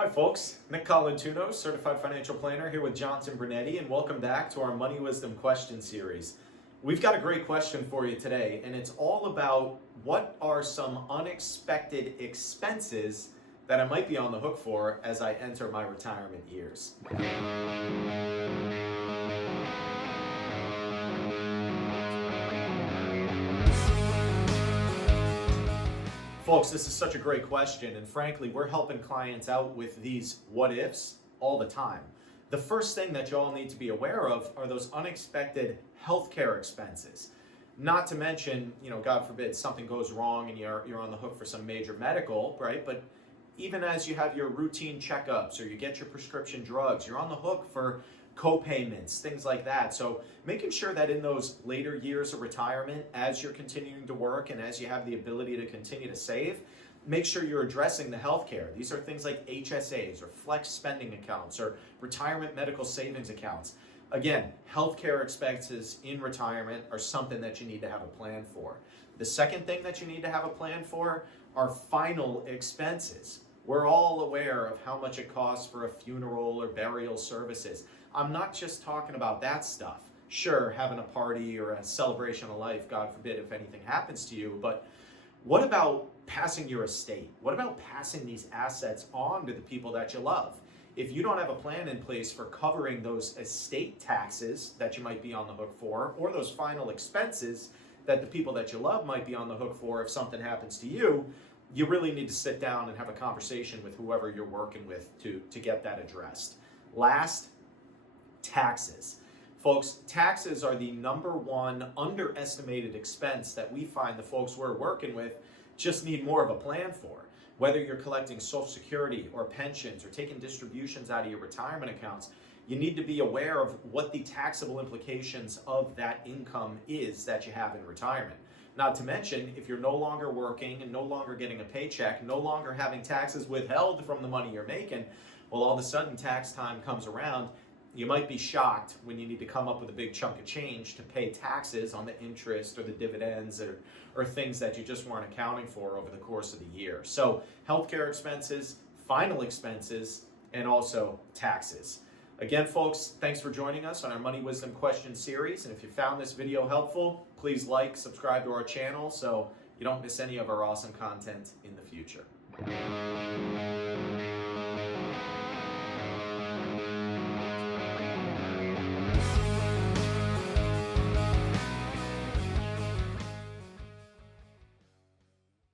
Hi folks, Nick Colantuono, Certified Financial Planner here with Johnson Brunetti, and welcome back to our Money Wisdom Question Series. We've got a great question for you today, and it's all about what are some unexpected expenses that I might be on the hook for as I enter my retirement years. Folks, this is such a great question, and frankly, we're helping clients out with these what ifs all the time. The first thing that you all need to be aware of are those unexpected healthcare expenses. Not to mention, God forbid something goes wrong and you're on the hook for some major medical, right? But even as you have your routine checkups or you get your prescription drugs, you're on the hook for co-payments, things like that. So making sure that in those later years of retirement, as you're continuing to work and as you have the ability to continue to save, make sure you're addressing the healthcare. These are things like HSAs or flex spending accounts or retirement medical savings accounts. Again, healthcare expenses in retirement are something that you need to have a plan for. The second thing that you need to have a plan for are final expenses. We're all aware of how much it costs for a funeral or burial services. I'm not just talking about that stuff. Sure, having a party or a celebration of life, God forbid if anything happens to you, but what about passing your estate? What about passing these assets on to the people that you love? If you don't have a plan in place for covering those estate taxes that you might be on the hook for, or those final expenses that the people that you love might be on the hook for if something happens to you, you really need to sit down and have a conversation with whoever you're working with to get that addressed. Last, taxes. Folks, taxes are the number one underestimated expense that we find the folks we're working with just need more of a plan for. Whether you're collecting Social Security or pensions or taking distributions out of your retirement accounts, you need to be aware of what the taxable implications of that income is that you have in retirement. Not to mention, if you're no longer working and no longer getting a paycheck, no longer having taxes withheld from the money you're making, well, all of a sudden tax time comes around. You might be shocked when you need to come up with a big chunk of change to pay taxes on the interest or the dividends or things that you just weren't accounting for over the course of the year. So healthcare expenses, final expenses, and also taxes. Again, folks, thanks for joining us on our Money Wisdom Question Series. And if you found this video helpful, please like, subscribe to our channel so you don't miss any of our awesome content in the future.